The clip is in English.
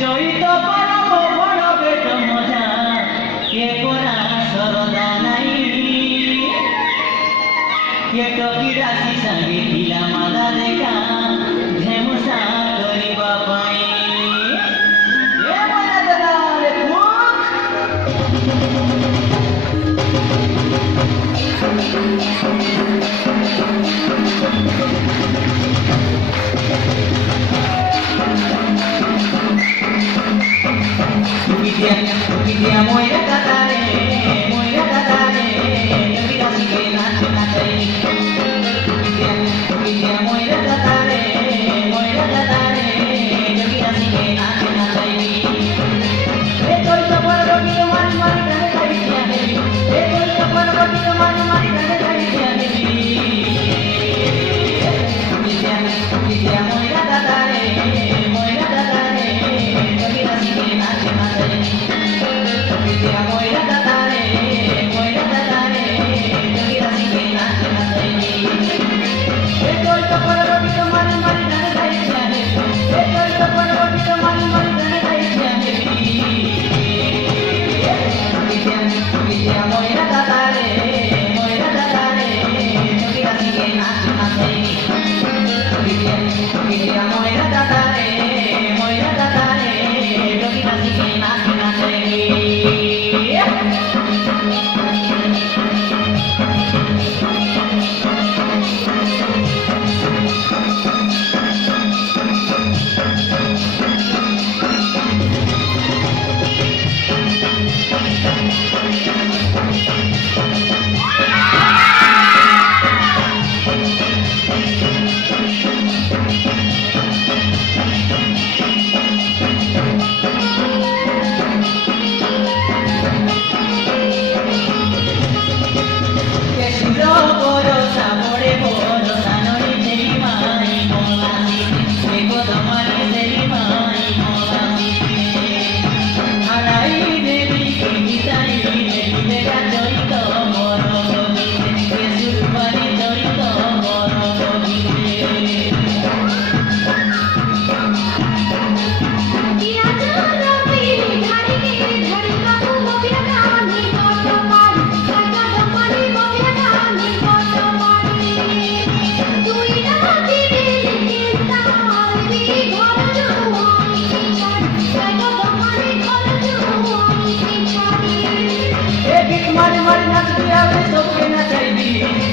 চৈত পারব বড় বেট মজা কে কোনা সরদা নাই কে টকি রাশি সাঙ্গে ঢিলা মাদা দেখা ঝেমুসা করিবা পাই এ মনা দাদা রে Dia moira tatare jogi rasi ke naach nachai dia moira tatare jogi rasi ke naach nachai e koi to par rogi mari mari kare kai dia devi e koi to par rogi mari mari kare kai dia devi dia moira tatare jogi rasi ke naach nachai dia moira tatare jogi rasi ke naach nachai e koi to par rogi mari mari kare kai dia devi e koi to par rogi mari mari kare kai dia devi dia moira tatare jogi rasi ke naach nachai dia moira tatare jogi rasi ke naach nachai Mari mari naच दिया वे सबके नचाई दी